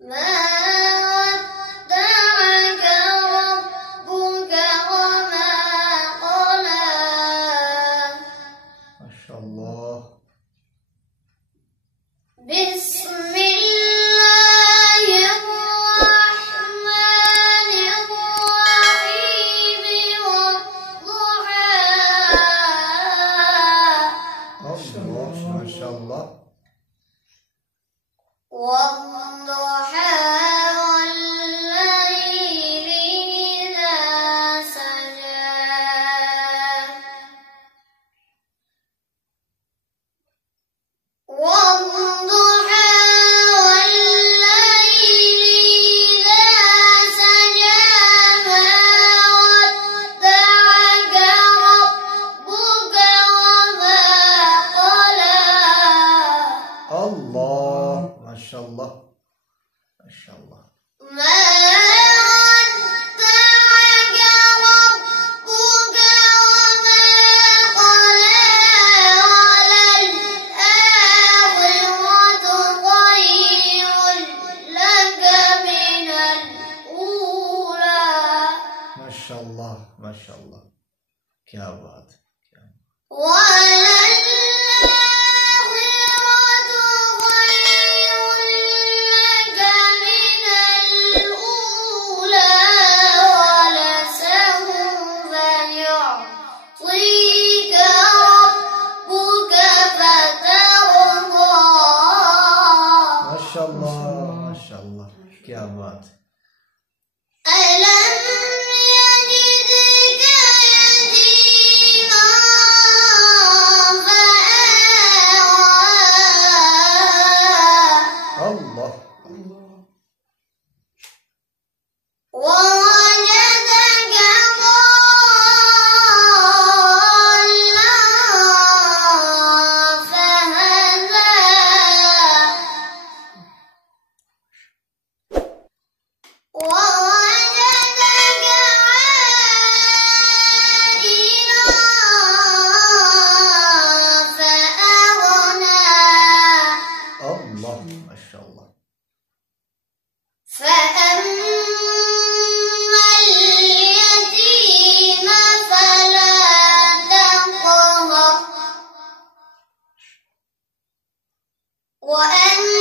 ما ودعك ربك وما قلى. ما شاء الله. بسم الله الرحمن الرحيم والضحى. الله ما شاء الله. والضحى والليل إذا سجى. والضحى والليل إذا سجى. ما ودعك ربك وما قلى. الله ما شاء الله ما شاء الله. ما ودعك ربك وما قلى. وللآخرة خير لك من الأولى. ما شاء الله ما شاء الله. क्या बात क्या बात. وللآخرة خير لك من الأولى. ولسوف يعطيك ربك فترضى. ما شاء الله ما شاء الله. क्या बात. ألم يجدك يتيما فآوى. الله ووجدك ضالا فهدى. ووجدك عائلا فأغنى. الله ما شاء الله. فأما اليتيم فلا تقهر. وأما